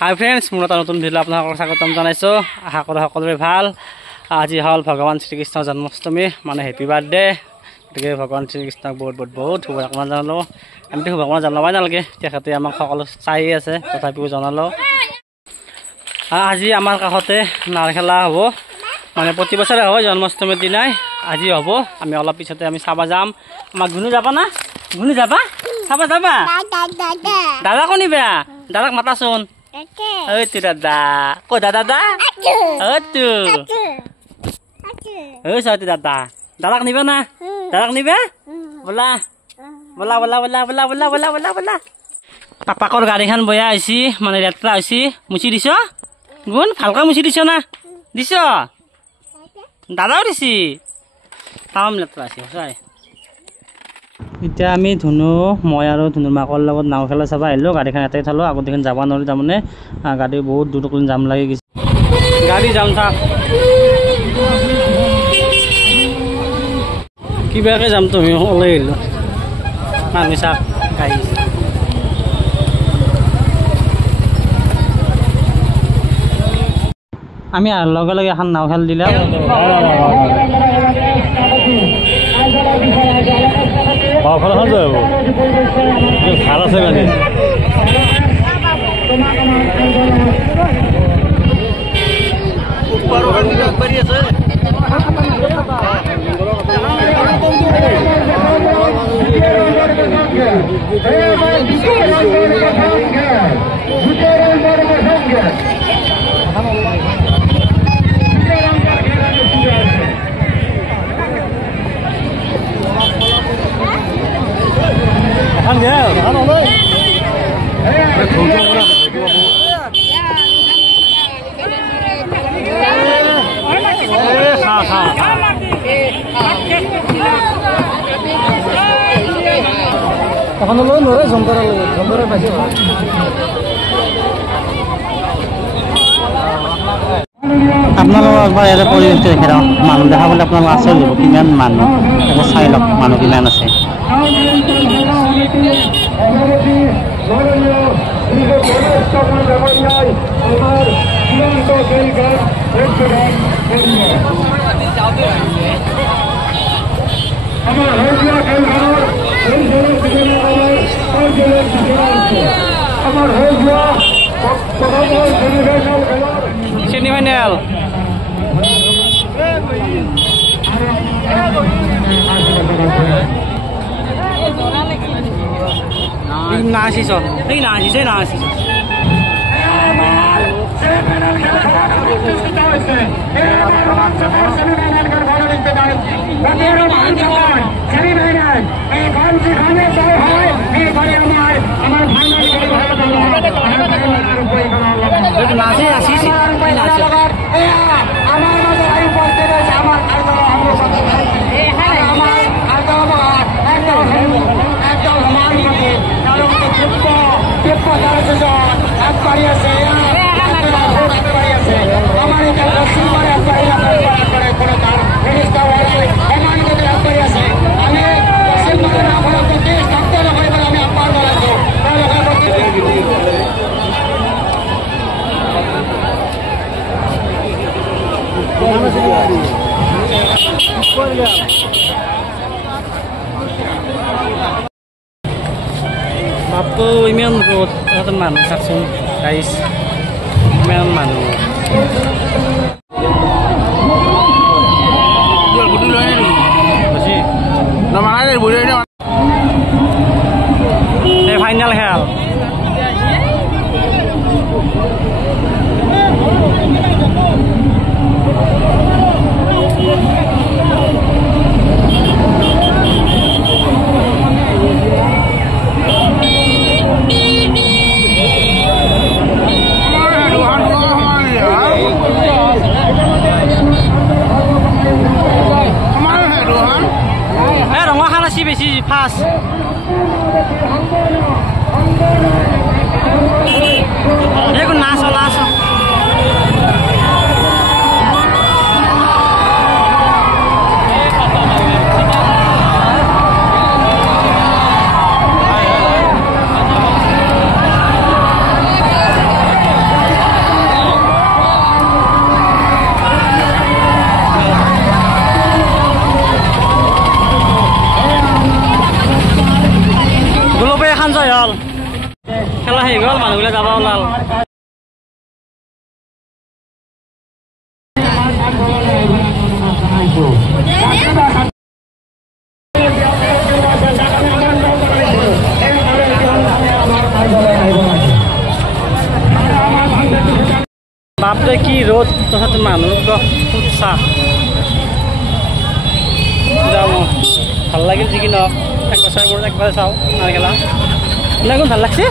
হাই friends, মোৰ এটা নতুন ভিডিঅ' আপোনালোকক স্বাগতম জনাইছোঁ। আশা কৰোঁ সকলোৰে ভাল। আজি হ'ল ভগৱান শ্ৰীকৃষ্ণৰ জন্মাষ্টমী, মানে হেপী বাৰ্থডে। গতিকে ভগৱান শ্ৰীকৃষ্ণক বহুত শুভকামনা জনালোঁ। আমিতো শুভকামনা জনাবই নালাগে, তেখেতে আমাক সকলো চাই আছে, তথাপিও জনালোঁ। আজি আমাৰ কাষতে নাৰখেলা হ'ব, মানে প্ৰতি বছৰে হয় জন্মাষ্টমীৰ দিনাই। আজি হ'ব, আমি অলপ পিছতে আমি চাব যাম। আমাক গুণু যাবা না? গুণু যাবা? চাব যাবা? দাদাকো নিবা? দাদাক মাতাচোন। Itu dada, kok dada? Itu, satu dada. Dalak nih mana? Dalak nih ba? Bola. Papa kor garihan boya isi, mana lihat lah isi, musi diso? Gun, falka musi diso na? Diso? Dada disi. Tam lihat lah sih, say. এতিয়া আমি ধুনু মই আৰু ধুনুৰ মাকৰ লগত নাও খেলা চাব আহিলোঁ। গাড়ীখন এটাই থলোঁ, আগত দেখোন যাব নোৱাৰি, তাৰমানে গাড়ী বহুত দূৰ জাম লাগি গৈছে। গাড়ী যাম থাক, কিবাকে যাম, তুমি ওলাই আহিলোঁ আমি চাক গাড়ী। আমি লগে লগে এখন নাও খেল দিলে ভাল যাব, ভাল আছে গাড়ী। এখন লৰে জম্পৰা পাইছে। আপোনালোকক একবাৰ ইয়াতে পৰিৱেশটো দেখি লওক, মানুহ দেখা পালে আপোনালোক আচৰিত হ'ব, কিমান মানুহ। একবাৰ চাই লওক মানুহ কিমান আছে। Semifinal. Nasi so, ini nasi. Bapak imian road teman saksum guys, imian manu. Jual budu lo ini, masih. Nama ada budu ini. Final hell. Besi pas. Dia kun naso. খেলাখান জয় হল খেলা শেষ গ'ল মানুহবিলাক যাব ওলাল বাপরে কি রোদ তথাপি মানুহ উৎসাহ যাম ভাল লাগিল যি কি নহওক এক বছৰ মূৰত একবাৰ চাওঁ খেলা ভাল লাগছে